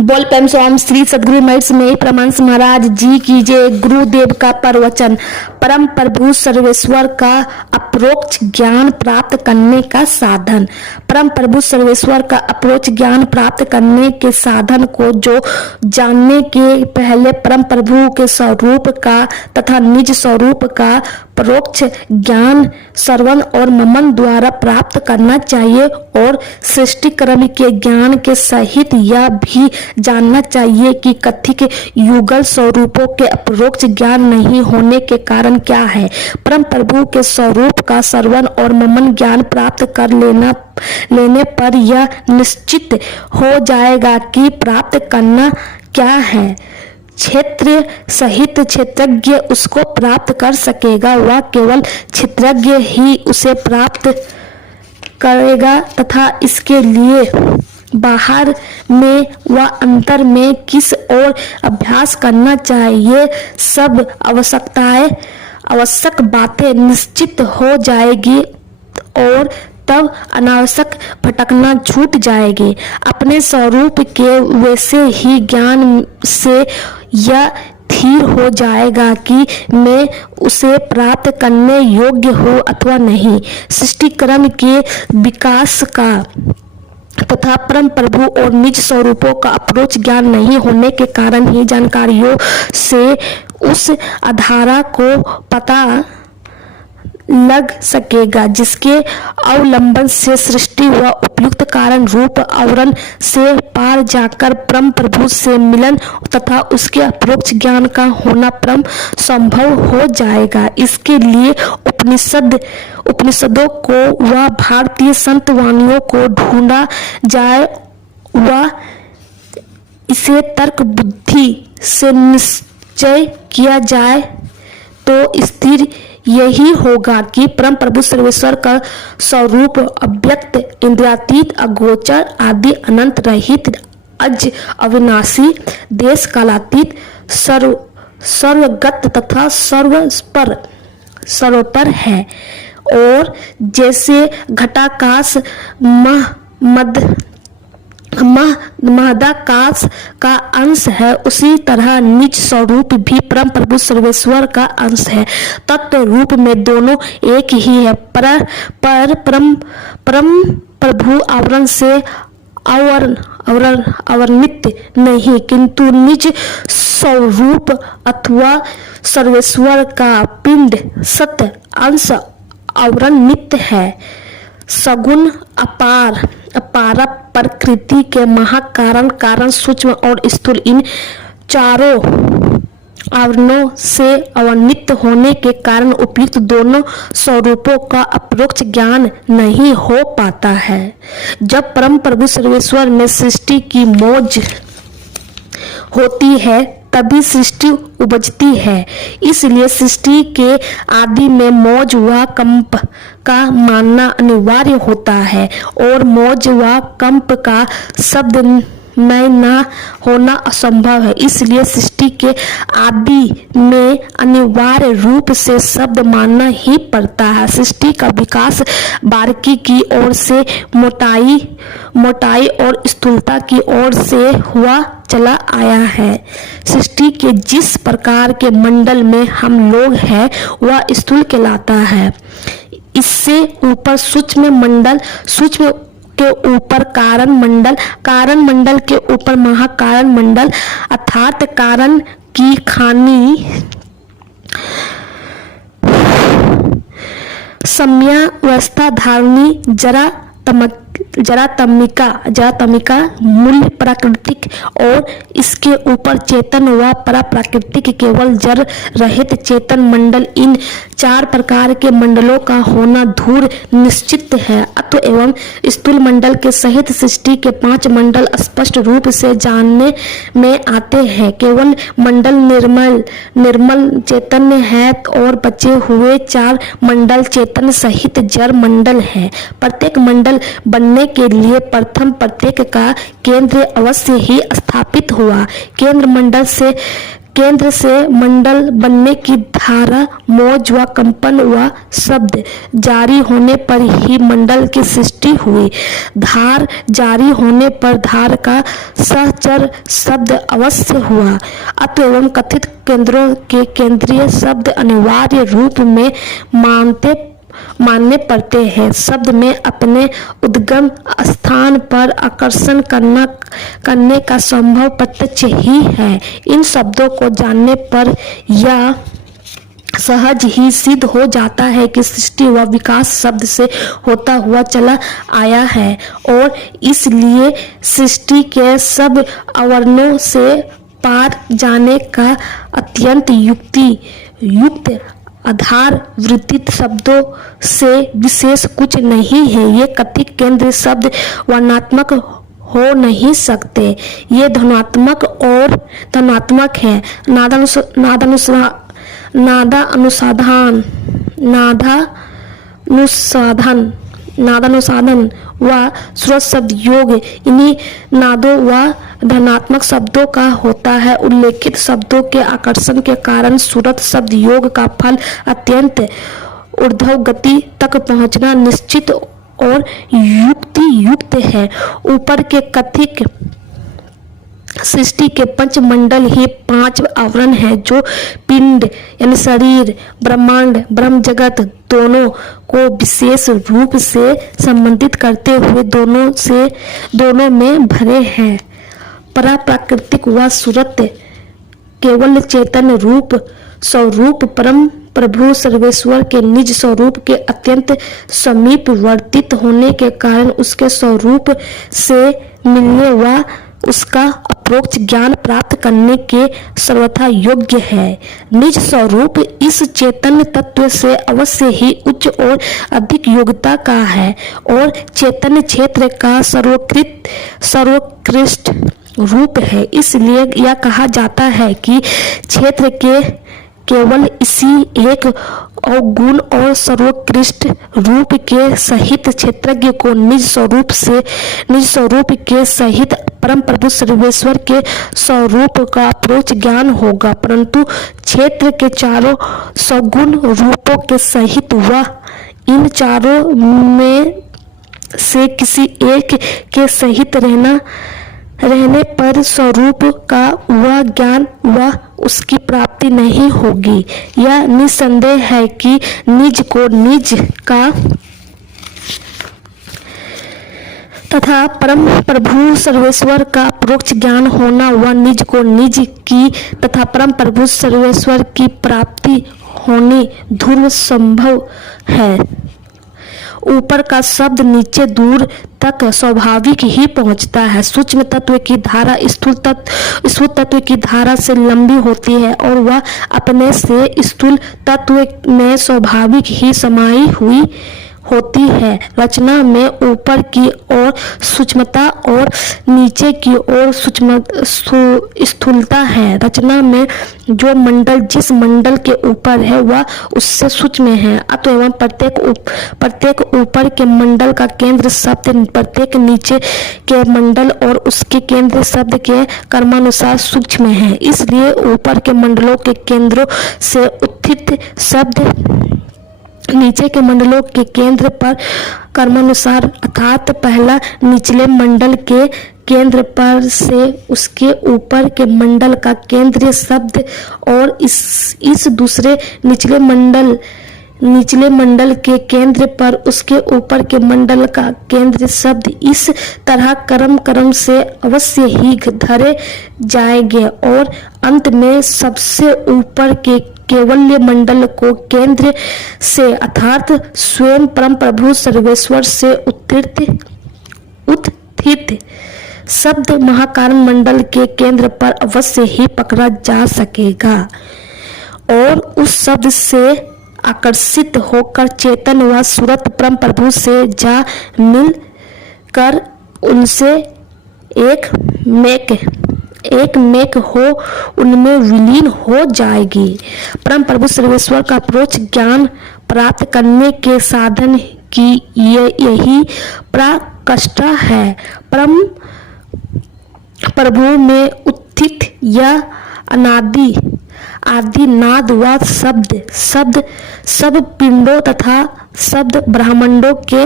बोल प्रेम स्वामी श्री सद्गुरु महर्षि में परमहंस महाराज जी की जय। गुरुदेव का प्रवचन। परम प्रभु सर्वेश्वर का अपरोक्ष ज्ञान प्राप्त करने का साधन। परम प्रभु सर्वेश्वर का अपरोक्ष ज्ञान प्राप्त करने के साधन को जो जानने के पहले परम प्रभु के स्वरूप का तथा निज स्वरूप का परोक्ष ज्ञान श्रवण और मनन द्वारा प्राप्त करना चाहिए और सृष्टि क्रम के ज्ञान के सहित यह भी जानना चाहिए कि कथित युगल स्वरूपों के अपरोक्ष ज्ञान नहीं होने के कारण क्या है। परम प्रभु के स्वरूप का श्रवण और मनन ज्ञान प्राप्त कर लेने पर यह निश्चित हो जाएगा कि प्राप्त करना क्या है। क्षेत्र सहित क्षेत्रज्ञ उसको प्राप्त कर सकेगा, वह केवल क्षेत्रज्ञ ही उसे प्राप्त करेगा तथा इसके लिए बाहर में व अंतर में किस ओर अभ्यास करना चाहिए सब आवश्यक बातें निश्चित हो जाएगी और तब अनावश्यक भटकना छूट जाएगी। अपने स्वरूप के वैसे ही ज्ञान से यह स्थिर हो जाएगा कि मैं उसे प्राप्त करने योग्य हूँ अथवा नहीं। सृष्टि क्रम के विकास का तथा परम प्रभु और निज स्वरूपों का अपरोक्ष ज्ञान नहीं होने के कारण ही जानकारियों से उस आधारा को पता लग सकेगा जिसके अवलंबन से सृष्टि व उपयुक्त कारण रूप आवरण से पार जाकर परम प्रभु से मिलन तथा उसके अपरोक्ष ज्ञान का होना परम संभव हो जाएगा। इसके लिए उपनिषदों को व भारतीय संत वाणियों को ढूंढा जाए व इसे तर्क बुद्धि से निश्चय किया जाए तो स्थिर यही होगा कि परम प्रभु सर्वेश्वर का स्वरूप अव्यक्त, इंद्रियातीत, अगोचर आदि अनंत रहित, अज अविनाशी, देश कालातीत, सर्वगत तथा सर्वपर है। और जैसे घटाकाश महदाकाश का अंश है उसी तरह निज स्वरूप भी परम प्रभु सर्वेश्वर का अंश है। तत्व रूप में दोनों एक ही है पर परम प्रभु आवरण से अवर्णित नहीं किंतु निज स्वरूप अथवा सर्वेश्वर का पिंड सत अंश अवर्णित है। सगुण अपार प्रकृति के महाकारण कारण सूक्ष्म और स्थूल इन चारों आवरणों से अवर्णित होने के कारण उपयुक्त दोनों स्वरूपों का अपरोक्ष ज्ञान नहीं हो पाता है। जब परम प्रभु सर्वेश्वर में सृष्टि की मौज होती है तभी सृष्टि उपजती है। इसलिए सृष्टि के आदि में मौज व कंप का मानना अनिवार्य होता है और मौज व कंप का शब्द में न होना असंभव है। इसलिए सृष्टि के आदि में अनिवार्य रूप से शब्द मानना ही पड़ता है। सृष्टि का विकास बारीकी की ओर से मोटाई और स्थूलता की ओर से हुआ चला आया है। सृष्टि के जिस प्रकार के मंडल में हम लोग हैं वह स्थूल कहलाता है। इससे ऊपर सूक्ष्म मंडल, सूक्ष्म के ऊपर कारण मंडल के ऊपर महाकारण मंडल अर्थात कारण की खानी सम्यावस्था धारणी जरातमिका मूल प्राकृतिक और इसके ऊपर चेतन व पराप्राकृतिक केवल जड़ रहित चेतन मंडल, इन चार प्रकार के मंडलों का होना धूर निश्चित है। अतः एवं स्थूल मंडल के सहित सृष्टि के 5 मंडल स्पष्ट रूप से जानने में आते हैं। केवल मंडल निर्मल चैतन्य है और बचे हुए 4 मंडल चेतन सहित जड़ मंडल है। प्रत्येक मंडल बनने के लिए प्रथम प्रत्येक का केंद्र अवश्य ही स्थापित हुआ। केंद्र मंडल से केंद्र से मंडल बनने की धारा, मौज व कंपन व शब्द जारी होने पर ही मंडल की सृष्टि हुई। धार जारी होने पर धार का सहचर शब्द अवश्य हुआ। अतएव कथित केंद्रों के केंद्रीय शब्द अनिवार्य रूप में मानने पड़ते हैं। शब्द में अपने उद्गम स्थान पर आकर्षण करने का संभव प्रत्यक्ष ही है। इन शब्दों को जानने पर यह सहज ही सिद्ध हो जाता है कि सृष्टि व विकास शब्द से होता हुआ चला आया है और इसलिए सृष्टि के सब आवरणों से पार जाने का अत्यंत युक्त आधार वृत्तित शब्दों से विशेष कुछ नहीं है। ये कथित केंद्र शब्द वर्णात्मक हो नहीं सकते, ये धनात्मक है। नादानुसाधन व स्रोत शब्द योग इन्हीं नादों व धनात्मक शब्दों का होता है। उल्लेखित शब्दों के आकर्षण के कारण स्रोत शब्द योग का फल अत्यंत ऊर्ध्व गति तक पहुंचना निश्चित और युक्त है। ऊपर के कथित सृष्टि के पंचमंडल ही 5 आवरण है जो पिंड यानी शरीर, ब्रह्मांड, ब्रह्म जगत दोनों को विशेष रूप से संबंधित करते हुए दोनों में भरे हैं। पराप्राकृतिक व सुरत केवल चैतन्य रूप स्वरूप परम प्रभु सर्वेश्वर के निज स्वरूप के अत्यंत समीप वर्तित होने के कारण उसके स्वरूप से मिलने व उसका अप्रोक्ष ज्ञान प्राप्त करने के सर्वथा योग्य है। निज स्वरूप इस चैतन्य तत्व से अवश्य ही उच्च और अधिक योग्यता का है और चैतन्य क्षेत्र का सर्वोत्कृष्ट रूप है। इसलिए यह कहा जाता है कि क्षेत्र के केवल इसी एक अवगुण और सर्वोत्कृष्ट रूप के सहित क्षेत्रज्ञ को निज स्वरूप के सहित परम प्रभु सर्वेश्वर के स्वरूप का अप्रोच ज्ञान होगा, परंतु क्षेत्र के चारों सगुण रूपों के सहित वह इन चारों में से किसी एक के सहित रहने पर स्वरूप का वह ज्ञान व उसकी प्राप्ति नहीं होगी। यह निसंदेह है कि निज को निज का तथा परम प्रभु सर्वेश्वर का परोक्ष ज्ञान होना व निज को निज की तथा परम प्रभु सर्वेश्वर की प्राप्ति होनी ध्रुव संभव है। ऊपर का शब्द नीचे दूर तक स्वाभाविक ही पहुंचता है। सूक्ष्म तत्व की धारा स्थूल तत्व की धारा से लंबी होती है और वह अपने से स्थूल तत्व में स्वाभाविक ही समाई हुई होती है। रचना में ऊपर की ओर सूक्ष्मता और नीचे की ओर स्थूलता है। रचना में जो मंडल जिस मंडल के ऊपर है वह उससे सूक्ष्म है। अतएव प्रत्येक ऊपर के मंडल का केंद्र शब्द प्रत्येक नीचे के मंडल और उसके केंद्र शब्द के कर्मानुसार सूक्ष्म है। इसलिए ऊपर के मंडलों के केंद्रों से उत्थित शब्द नीचे के मंडलों के केंद्र पर कर्मानुसार अर्थात पहला निचले मंडल के केंद्र पर से उसके ऊपर के मंडल का केंद्रीय शब्द और इस दूसरे निचले मंडल के केंद्र पर उसके ऊपर के मंडल का केंद्रीय शब्द इस तरह क्रम से अवश्य ही धरे जाएंगे और अंत में सबसे ऊपर के केवल्य मंडल को केंद्र से अर्थात स्वयं परम प्रभु सर्वेश्वर से उत्थित शब्द महाकारण मंडल के केंद्र पर अवश्य ही पकड़ा जा सकेगा और उस शब्द से आकर्षित होकर चेतन व सूरत परम प्रभु से जा मिल कर उनसे एक मेक हो उनमें विलीन हो जाएगी। परम प्रभु सर्वेश्वर का अप्रोच ज्ञान प्राप्त करने के साधन की यही प्रकृष्टा है। परम प्रभु में उत्थित या अनादि आदि नाद व शब्द सब पिंडों तथा शब्द ब्रह्मांडों के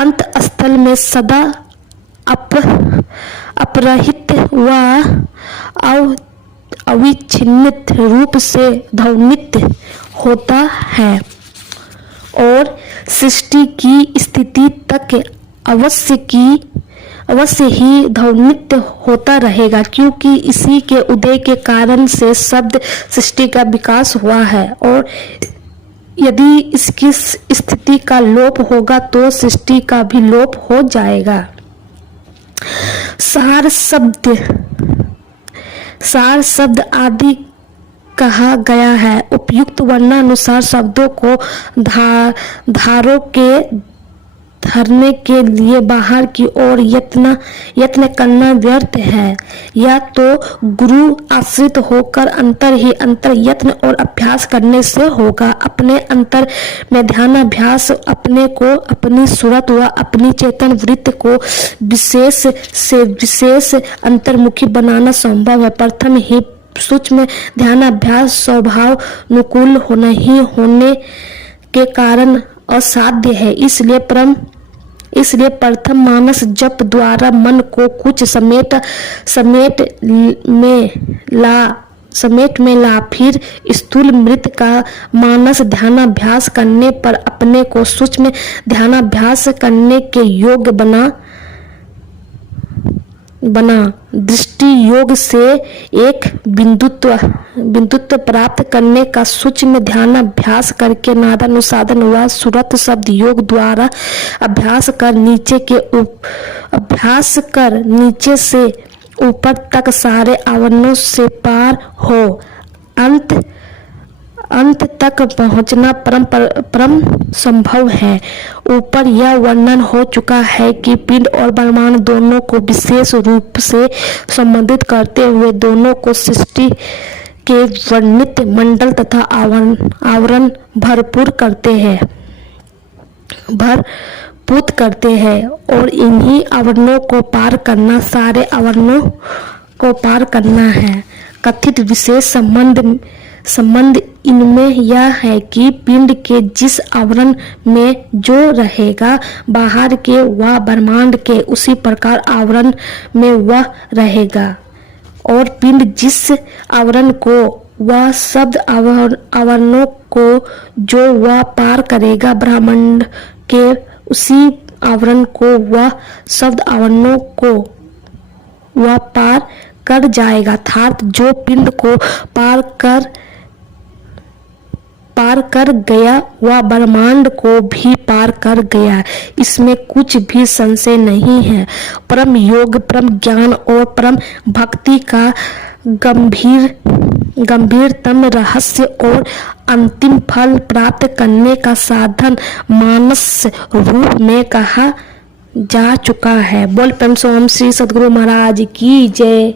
अंत स्थल में सदा अपरहित व अविच्छिन्नित रूप से ध्वनित होता है और सृष्टि की स्थिति तक अवश्य ही ध्वनित होता रहेगा, क्योंकि इसी के उदय के कारण से शब्द सृष्टि का विकास हुआ है और यदि इसकी स्थिति का लोप होगा तो सृष्टि का भी लोप हो जाएगा। सार शब्द आदि कहा गया है। उपयुक्त वर्णानुसार शब्दों को धारों के धरने के लिए बाहर की ओर यत्न करना व्यर्थ है। या तो गुरु आश्रित होकर अंतर ही अंतर यत्न और अभ्यास करने से होगा। अपने अंतर में ध्यानाभ्यास अपने को, अपनी सूरत व अपनी चेतन वृत्ति को विशेष से विशेष अंतर्मुखी बनाना संभव है। प्रथम ही सूक्ष्म ध्यानाभ्यास स्वभावानुकूल नहीं होने के कारण असाध्य है। इसलिए प्रथम मानस जप द्वारा मन को कुछ समेट में ला फिर स्थूल मृत का मानस ध्यानाभ्यास करने पर अपने को सूक्ष्म ध्यानाभ्यास करने के योग्य बना दृष्टि योग से एक बिंदुत्व प्राप्त करने का सूक्ष्म ध्यानाभ्यास करके नादानुसाधन व सुरत शब्द योग द्वारा अभ्यास कर नीचे से ऊपर तक सारे आवरणों से पार हो अंत तक पहुंचना परम संभव है। ऊपर यह वर्णन हो चुका है कि पिंड और ब्रह्मांड दोनों को विशेष रूप से संबंधित करते हुए दोनों को सृष्टि के वर्णित मंडल तथा आवरण भरपूत करते हैं और इन्हीं आवरणों को पार करना सारे आवरणों को पार करना है। कथित विशेष संबंध इनमें यह है कि पिंड के जिस आवरण में जो रहेगा बाहर के व ब्रह्मांड के उसी प्रकार आवरण में वह रहेगा और पिंड जिस आवरण को वह शब्द आवरणों को जो वह पार करेगा ब्रह्मांड के उसी आवरण को वह शब्द आवरणों को वह पार कर जाएगा। अर्थात जो पिंड को पार कर गया वह ब्रह्मांड को भी पार कर गया, इसमें कुछ भी संशय नहीं है। परम योग, परम ज्ञान और परम भक्ति का गंभीरतम रहस्य और अंतिम फल प्राप्त करने का साधन मानस रूप में कहा जा चुका है। बोल परम सोम श्री सद्गुरु महाराज की जय।